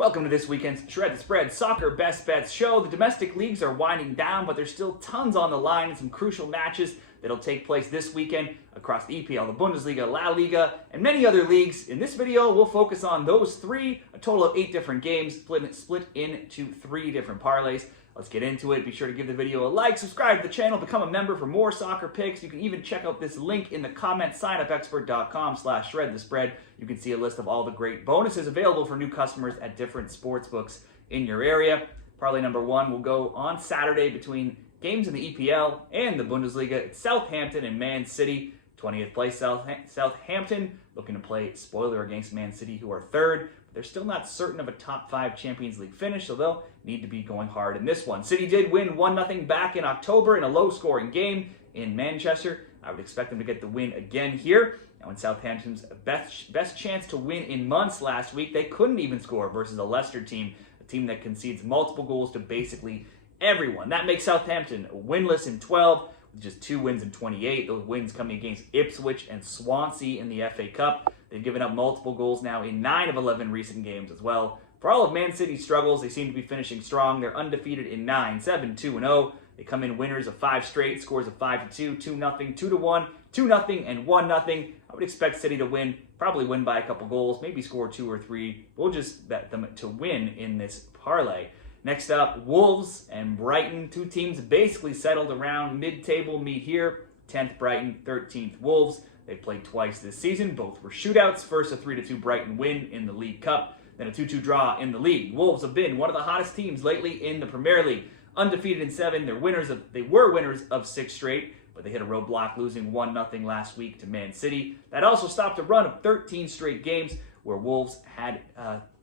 Welcome to this weekend's Shred the Spread Soccer Best Bets show. The domestic leagues are winding down, but there's still tons on the line and some crucial matches that'll take place this weekend across the EPL, the Bundesliga, La Liga, and many other leagues. In this video, we'll focus on those three, a total of 8 different games, split into 3 different parlays. Let's get into it. Be sure to give the video a like, subscribe to the channel, become a member for more soccer picks. You can even check out this link in the comments, signupexpert.com/shredthespread. You can see a list of all the great bonuses available for new customers at different sportsbooks in your area. Parlay number 1 will go on Saturday between games in the EPL and the Bundesliga. It's Southampton and Man City. 20th place Southampton looking to play spoiler against Man City, who are 3rd. They're still not certain of a top 5 Champions League finish, so they'll need to be going hard in this one. City did win 1-0 back in October in a low-scoring game in Manchester. I would expect them to get the win again here. Now, in Southampton's best chance to win in months last week, they couldn't even score versus a Leicester team, a team that concedes multiple goals to basically everyone. That makes Southampton winless in 12, with just 2 wins in 28. Those wins coming against Ipswich and Swansea in the FA Cup. They've given up multiple goals now in 9 of 11 recent games as well. For all of Man City's struggles, they seem to be finishing strong. They're undefeated in 9, 7-2-0. They come in winners of 5 straight, scores of 5-2, 2-0, 2-1, 2-0, and 1-0. I would expect City to win, probably win by a couple goals, maybe score 2 or 3. We'll just bet them to win in this parlay. Next up, Wolves and Brighton. 2 teams basically settled around mid-table meet here. 10th Brighton, 13th Wolves. They've played twice this season. Both were shootouts. First, a 3-2 Brighton win in the League Cup, then a 2-2 draw in the league. Wolves have been one of the hottest teams lately in the Premier League. Undefeated in 7. They were winners of 6 straight, but they hit a roadblock, losing 1-0 last week to Man City. That also stopped a run of 13 straight games where Wolves had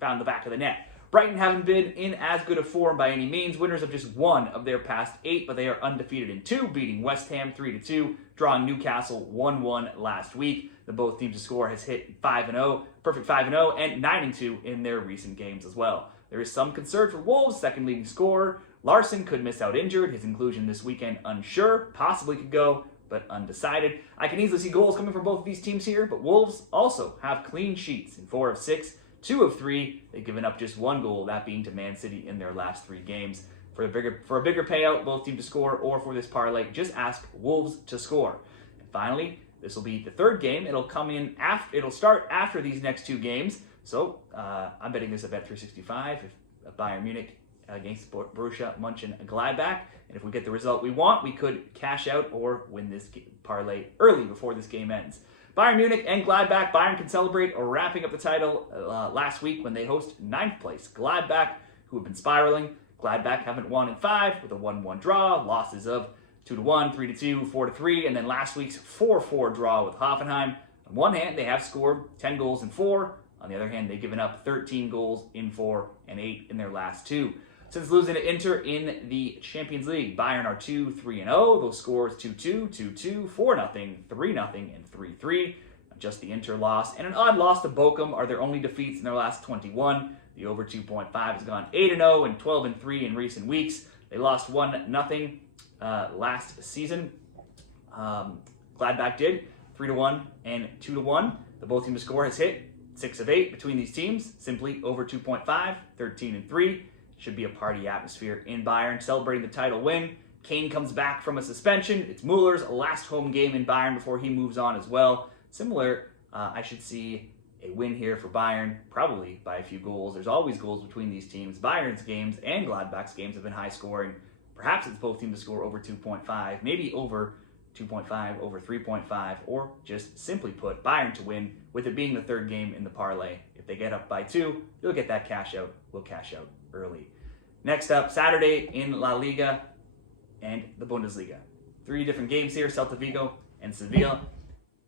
found the back of the net. Brighton haven't been in as good a form by any means, winners of just 1 of their past 8, but they are undefeated in 2, beating West Ham 3-2, drawing Newcastle 1-1 last week. The both teams to score has hit 5-0, perfect 5-0, and 9-2 in their recent games as well. There is some concern for Wolves, second leading scorer. Larson could miss out injured, his inclusion this weekend unsure, possibly could go, but undecided. I can easily see goals coming from both of these teams here, but Wolves also have clean sheets in 4 of 6. 2 of 3, they've given up just 1 goal, that being to Man City in their last 3 games. For a bigger payout, both teams to score, or for this parlay, just ask Wolves to score. And finally, this will be the 3rd game. It'll start after these next 2 games. So I'm betting this at Bet365 if Bayern Munich against Borussia Monchengladbach. And if we get the result we want, we could cash out or win this parlay early before this game ends. Bayern Munich and Gladbach. Bayern can celebrate wrapping up the title last week when they host 9th place Gladbach, who have been spiraling. Gladbach haven't won in 5 with a 1-1 draw, losses of 2-1, 3-2, 4-3, and then last week's 4-4 draw with Hoffenheim. On one hand, they have scored 10 goals in 4. On the other hand, they've given up 13 goals in 4 and 8 in their last 2. Since losing to Inter in the Champions League, Bayern are 2-3-0. Those scores 2-2, 2-2, 4-0, 3-0, and 3-3. Just the Inter loss and an odd loss to Bochum are their only defeats in their last 21. The over 2.5 has gone 8-0 and 12-3 in recent weeks. They lost 1-0 last season. Gladbach did 3-1 and 2-1. The both team to score has hit 6 of 8 between these teams. Simply over 2.5, 13-3. Should be a party atmosphere in Bayern, celebrating the title win. Kane comes back from a suspension. It's Muller's last home game in Bayern before he moves on as well. Similar, I should see a win here for Bayern, probably by a few goals. There's always goals between these teams. Bayern's games and Gladbach's games have been high scoring. Perhaps it's both teams to score over 2.5, maybe over 2.5, over 3.5, or just simply put, Bayern to win, with it being the 3rd game in the parlay. If they get up by 2, you'll get that cash out. We'll cash out early. Next up, Saturday in La Liga and the Bundesliga. 3 different games here, Celta Vigo and Sevilla.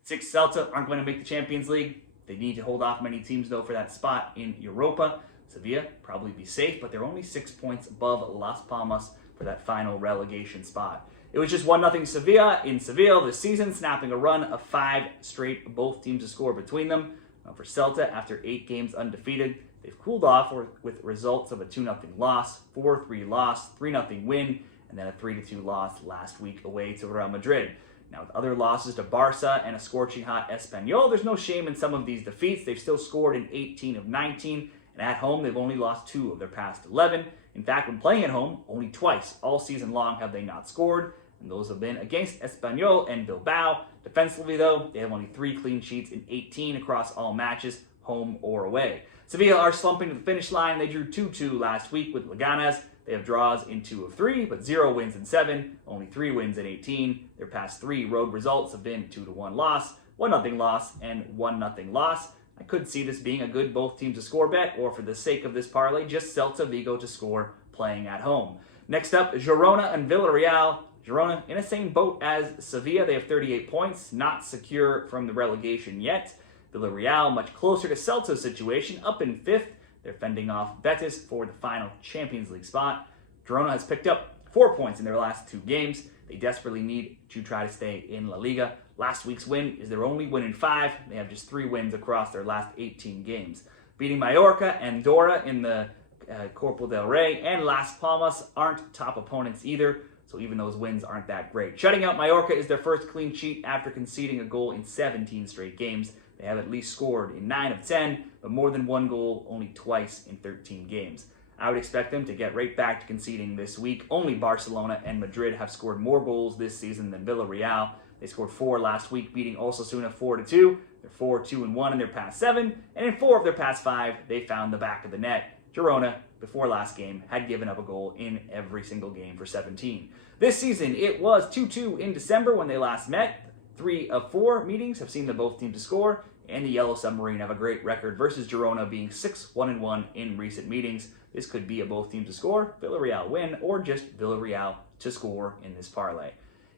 6 Celta aren't going to make the Champions League. They need to hold off many teams, though, for that spot in Europa. Sevilla probably be safe, but they're only 6 points above Las Palmas for that final relegation spot. It was just 1-0 Sevilla in Seville this season, snapping a run of 5 straight, both teams to score between them. Now for Celta, after 8 games undefeated, they've cooled off with results of a 2-0 loss, 4-3 loss, 3-0 win, and then a 3-2 loss last week away to Real Madrid. Now, with other losses to Barca and a scorching hot Espanyol, there's no shame in some of these defeats. They've still scored in 18 of 19, and and at home they've only lost 2 of their past 11. In fact, when playing at home, only twice all season long have they not scored, and those have been against Espanyol and Bilbao. Defensively, though, they have only 3 clean sheets in 18 across all matches, home or away. Sevilla are slumping to the finish line. They drew 2-2 last week with Leganes. They have draws in 2 of 3, but 0 wins in 7, only 3 wins in 18. Their past 3 road results have been 2-1 loss, 1-0 loss, and 1-0 loss. I could see this being a good both teams to score bet, or for the sake of this parlay, just Celta Vigo to score playing at home. Next up, Girona and Villarreal. Girona in the same boat as Sevilla. They have 38 points, not secure from the relegation yet. Villarreal much closer to Celta's situation, up in 5th. They're fending off Betis for the final Champions League spot. Girona has picked up 4 points in their last 2 games. They desperately need to try to stay in La Liga. Last week's win is their only win in 5. They have just 3 wins across their last 18 games. Beating Mallorca and Andorra in the Copa del Rey and Las Palmas aren't top opponents either, so even those wins aren't that great. Shutting out Mallorca is their first clean sheet after conceding a goal in 17 straight games. They have at least scored in 9 of 10, but more than 1 goal only twice in 13 games. I would expect them to get right back to conceding this week. Only Barcelona and Madrid have scored more goals this season than Villarreal. They scored 4 last week, beating Osasuna 4-2. They're 4-2-1 in their past 7, and in 4 of their past 5, they found the back of the net. Girona, before last game, had given up a goal in every single game for 17. This season, it was 2-2 in December when they last met. 3 of 4 meetings have seen the both teams to score, and the Yellow Submarine have a great record versus Girona, being 6-1-1 in recent meetings. This could be a both teams to score, Villarreal win, or just Villarreal to score in this parlay.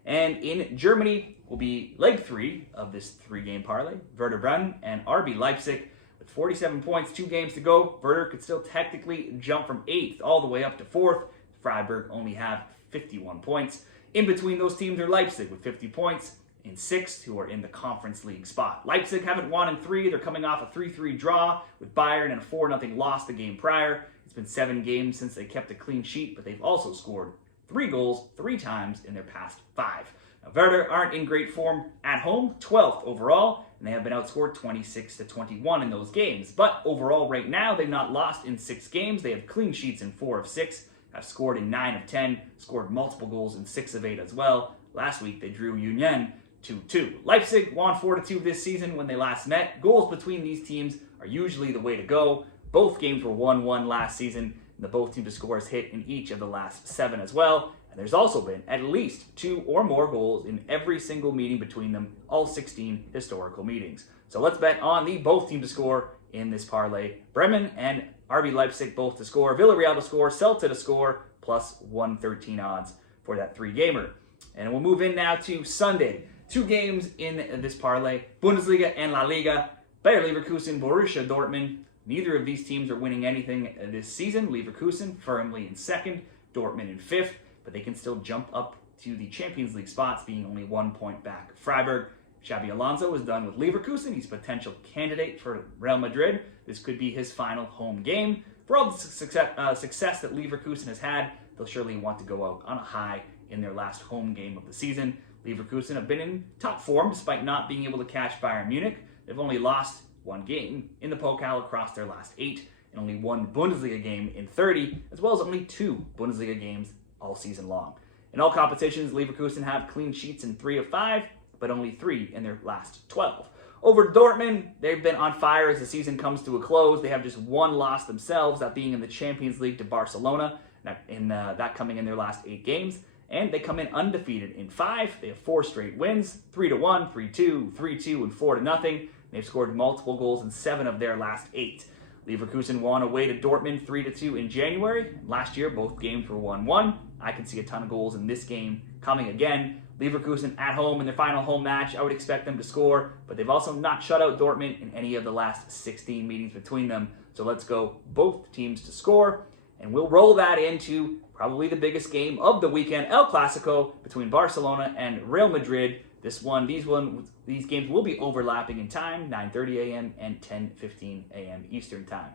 And in Germany will be leg 3 of this 3-game parlay. Werder Bremen and RB Leipzig. With 47 points, 2 games to go, Werder could still technically jump from 8th all the way up to 4th. Freiburg only have 51 points. In between those teams are Leipzig with 50 points in 6th, who are in the Conference League spot. Leipzig haven't won in 3. They're coming off a 3-3 draw with Bayern and a 4-0 loss the game prior. It's been 7 games since they kept a clean sheet, but they've also scored 3 goals 3 times in their past 5. Now, Werder aren't in great form at home, 12th overall, and they have been outscored 26-21 in those games. But overall, right now, they've not lost in 6 games. They have clean sheets in 4 of 6, have scored in 9 of 10, scored multiple goals in 6 of 8 as well. Last week, they drew Union 2-2. Leipzig won 4-2 this season when they last met. Goals between these teams are usually the way to go. Both games were 1-1 last season, and the both teams to scores hit in each of the last 7 as well. And there's also been at least 2 or more goals in every single meeting between them, all 16 historical meetings. So let's bet on the both teams to score in this parlay. Bremen and RB Leipzig both to score, Villarreal to score, Celta to score, plus 113 odds for that 3-gamer. And we'll move in now to Sunday. 2 games in this parlay, Bundesliga and La Liga. Bayer Leverkusen, Borussia Dortmund. Neither of these teams are winning anything this season. Leverkusen firmly in 2nd, Dortmund in 5th. But they can still jump up to the Champions League spots, being only 1 point back of Freiburg. Xabi Alonso is done with Leverkusen. He's a potential candidate for Real Madrid. This could be his final home game. For all the success that Leverkusen has had, they'll surely want to go out on a high in their last home game of the season. Leverkusen have been in top form despite not being able to catch Bayern Munich. They've only lost 1 game in the Pokal across their last 8, and only 1 Bundesliga game in 30, as well as only 2 Bundesliga games all season long. In all competitions, Leverkusen have clean sheets in 3 of 5, but only 3 in their last 12. Over to Dortmund, they've been on fire as the season comes to a close. They have just 1 loss themselves, that being in the Champions League to Barcelona, that coming in their last 8 games. And they come in undefeated in 5. They have 4 straight wins, 3-1, 3-2, 3-2, and 4-0. They've scored multiple goals in 7 of their last 8. Leverkusen won away to Dortmund 3-2 in January. Last year, both games were 1-1. I can see a ton of goals in this game coming again. Leverkusen at home in their final home match, I would expect them to score, but they've also not shut out Dortmund in any of the last 16 meetings between them. So let's go both teams to score, and we'll roll that into probably the biggest game of the weekend, El Clasico, between Barcelona and Real Madrid. These games will be overlapping in time, 9:30 a.m. and 10:15 a.m. Eastern Time.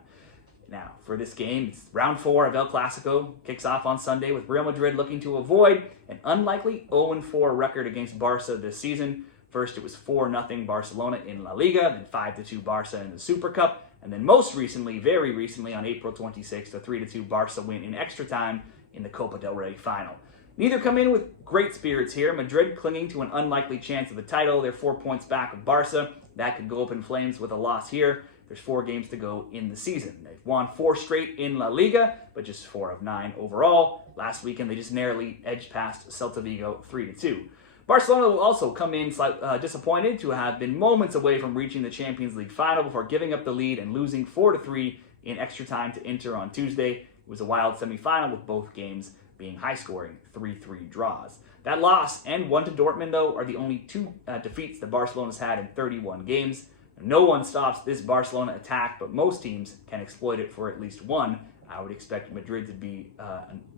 Now, for this game, it's round 4 of El Clasico. Kicks off on Sunday with Real Madrid looking to avoid an unlikely 0-4 record against Barca this season. First, it was 4-0 Barcelona in La Liga, then 5-2 Barca in the Super Cup. And then most recently, very recently, on April 26th, a 3-2 Barca win in extra time in the Copa del Rey final. Neither come in with great spirits here. Madrid clinging to an unlikely chance of the title. They're 4 points back of Barca. That could go up in flames with a loss here. There's 4 games to go in the season. They've won 4 straight in La Liga, but just 4 of 9 overall. Last weekend, they just narrowly edged past Celta Vigo 3-2. Barcelona will also come in disappointed to have been moments away from reaching the Champions League final before giving up the lead and losing 4-3 in extra time to Inter on Tuesday. It was a wild semifinal with both games being high-scoring 3-3 draws. That loss and 1 to Dortmund, though, are the only 2 defeats that Barcelona's had in 31 games. No one stops this Barcelona attack, but most teams can exploit it for at least one. I would expect Madrid to be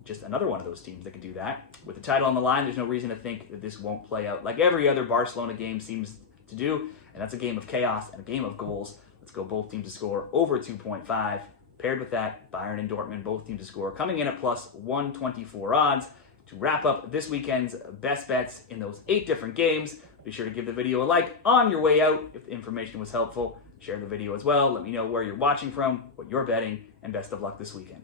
just another one of those teams that can do that. With the title on the line, there's no reason to think that this won't play out like every other Barcelona game seems to do, and that's a game of chaos and a game of goals. Let's go both teams to score over 2.5. Paired with that, Bayern and Dortmund, both teams to score, coming in at plus 124 odds. To wrap up this weekend's best bets in those 8 different games, be sure to give the video a like on your way out if the information was helpful. Share the video as well. Let me know where you're watching from, what you're betting, and best of luck this weekend.